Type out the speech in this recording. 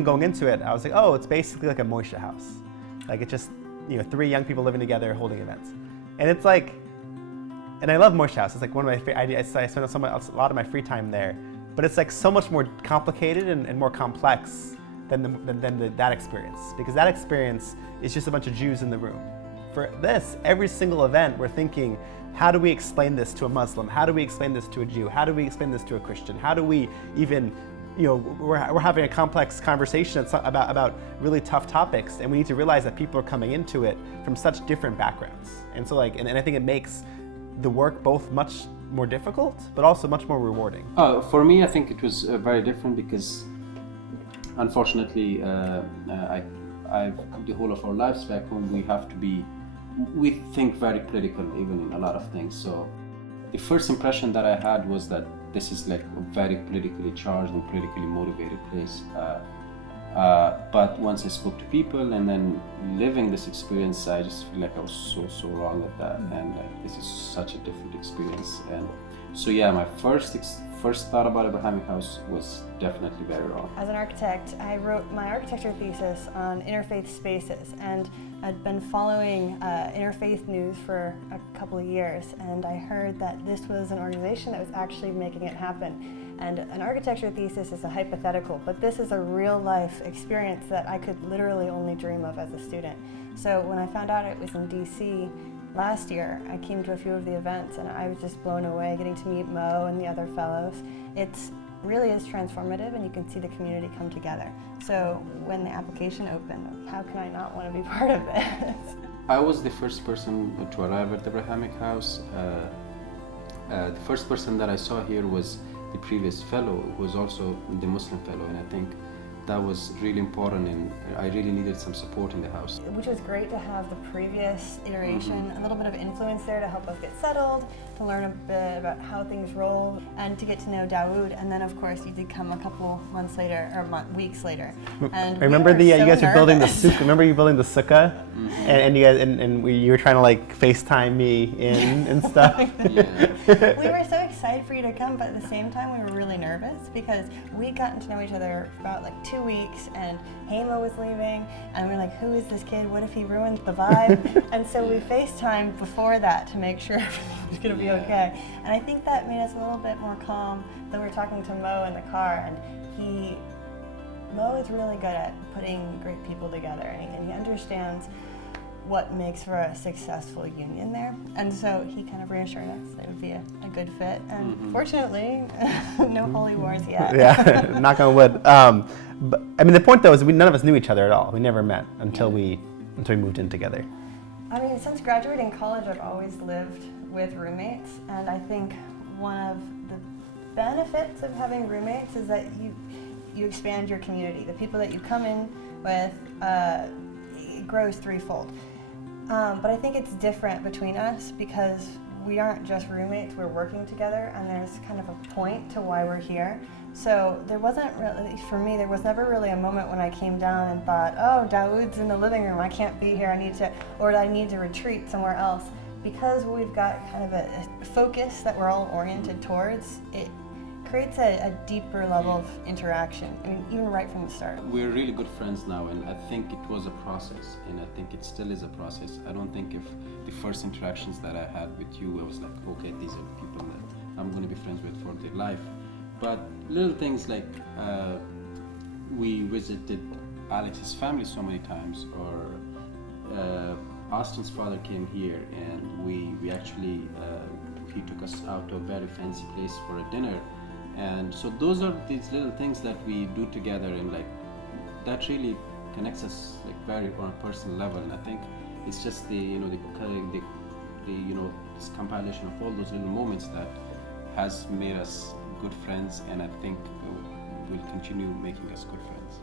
when going into it, I was like, oh, it's basically like a Moshe house. Like it's just, 3 young people living together holding events. And it's like, and I love Moshe house. It's like one of my favorite, I spend a lot of my free time there. But it's like so much more complicated and more complex than that experience. Because that experience is just a bunch of Jews in the room. For this, every single event, we're thinking, how do we explain this to a Muslim? How do we explain this to a Jew? How do we explain this to a Christian? How do we even, we're having a complex conversation about really tough topics, and we need to realize that people are coming into it from such different backgrounds. And so and I think it makes the work both much more difficult, but also much more rewarding. For me, I think it was very different because, unfortunately, I've the whole of our lives back home, we think very political, even in a lot of things. So the first impression that I had was that this is like a very politically charged and politically motivated place. But once I spoke to people and then living this experience, I just feel like I was so wrong at that, and this is such a different experience. And so yeah, my first thought about Abrahamic House was definitely very wrong. As an architect, I wrote my architecture thesis on interfaith spaces, and I'd been following interfaith news for a couple of years, and I heard that this was an organization that was actually making it happen. And an architecture thesis is a hypothetical, but this is a real life experience that I could literally only dream of as a student. So when I found out it was in DC last year, I came to a few of the events and I was just blown away getting to meet Mo and the other fellows. It's really is transformative, and you can see the community come together. So when the application opened, how can I not want to be part of this? I was the first person to arrive at the Abrahamic House. The first person that I saw here was the previous fellow, who was also the Muslim fellow, and I think that was really important, and I really needed some support in the house. Which was great to have the previous iteration, a little bit of influence there to help us get settled, to learn a bit about how things roll, and to get to know Daud. And then, of course, you did come a couple months later, or weeks later. And I remember you guys were building the sukkah. Remember you building the sukkah, and you guys you were trying to like FaceTime me in and stuff. We were so excited for you to come, but at the same time we were really nervous because we'd gotten to know each other for about like 2 weeks, and Hema was leaving, and we were like, who is this kid? What if he ruins the vibe? And so we FaceTimed before that to make sure everything was going to be okay. And I think that made us a little bit more calm. Then we were talking to Mo in the car, and Mo is really good at putting great people together, and he understands what makes for a successful union there. And so he kind of reassured us that it would be a good fit. And fortunately, no holy wars yet. Yeah, knock on wood. But I mean, the point though is none of us knew each other at all. We never met until we moved in together. I mean, since graduating college, I've always lived with roommates, and I think one of the benefits of having roommates is that you expand your community. The people that you come in with, it grows threefold. But I think it's different between us because we aren't just roommates, we're working together, and there's kind of a point to why we're here. So there wasn't really, for me, there was never really a moment when I came down and thought, oh, Daud's in the living room, I can't be here, I need to retreat somewhere else. Because we've got kind of a focus that we're all oriented towards, it creates a deeper level of interaction, I mean, even right from the start. We're really good friends now, and I think it was a process, and I think it still is a process. I don't think if the first interactions that I had with you, I was like, okay, these are the people that I'm going to be friends with for their life. But little things like we visited Alex's family so many times, or Austen's father came here, and we actually, he took us out to a very fancy place for a dinner. And so those are these little things that we do together, and like that really connects us like very on a personal level. And I think it's just the this compilation of all those little moments that has made us good friends, and I think will continue making us good friends.